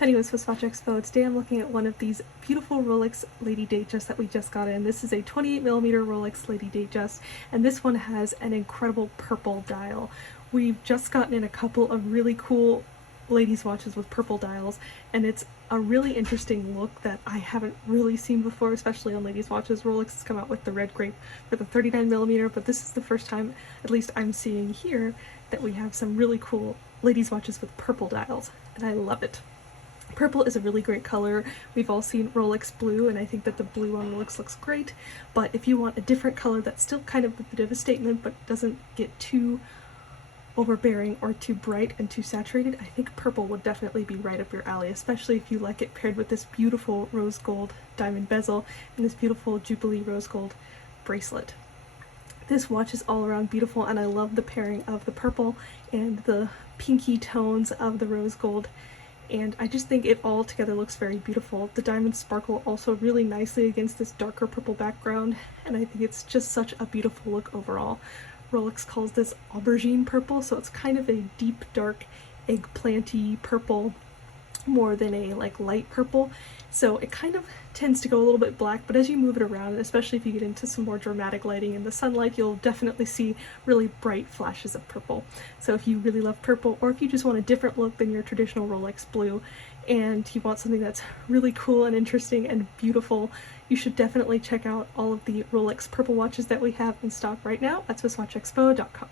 Anyway, SwissWatchExpo. Today I'm looking at one of these beautiful Rolex Lady Datejust that we just got in. This is a 28mm Rolex Lady Datejust, and this one has an incredible purple dial. We've just gotten in a couple of really cool ladies' watches with purple dials, and it's a really interesting look that I haven't really seen before, especially on ladies' watches. Rolex has come out with the red grape for the 39mm, but this is the first time, at least I'm seeing here, that we have some really cool ladies' watches with purple dials, and I love it. Purple is a really great color. We've all seen Rolex blue, and I think that the blue on Rolex looks great, but if you want a different color that's still kind of a bit of a statement but doesn't get too overbearing or too bright and too saturated, I think purple would definitely be right up your alley, especially if you like it paired with this beautiful rose gold diamond bezel and this beautiful Jubilee rose gold bracelet. This watch is all around beautiful, and I love the pairing of the purple and the pinky tones of the rose gold, and I just think it all together looks very beautiful. The diamonds sparkle also really nicely against this darker purple background, and I think it's just such a beautiful look overall. Rolex calls this aubergine purple, so it's kind of a deep, dark, eggplanty purple more than a light purple. So it kind of tends to go a little bit black, but as you move it around, especially if you get into some more dramatic lighting in the sunlight, you'll definitely see really bright flashes of purple. So if you really love purple, or if you just want a different look than your traditional Rolex blue, and you want something that's really cool and interesting and beautiful, you should definitely check out all of the Rolex purple watches that we have in stock right now at SwissWatchExpo.com.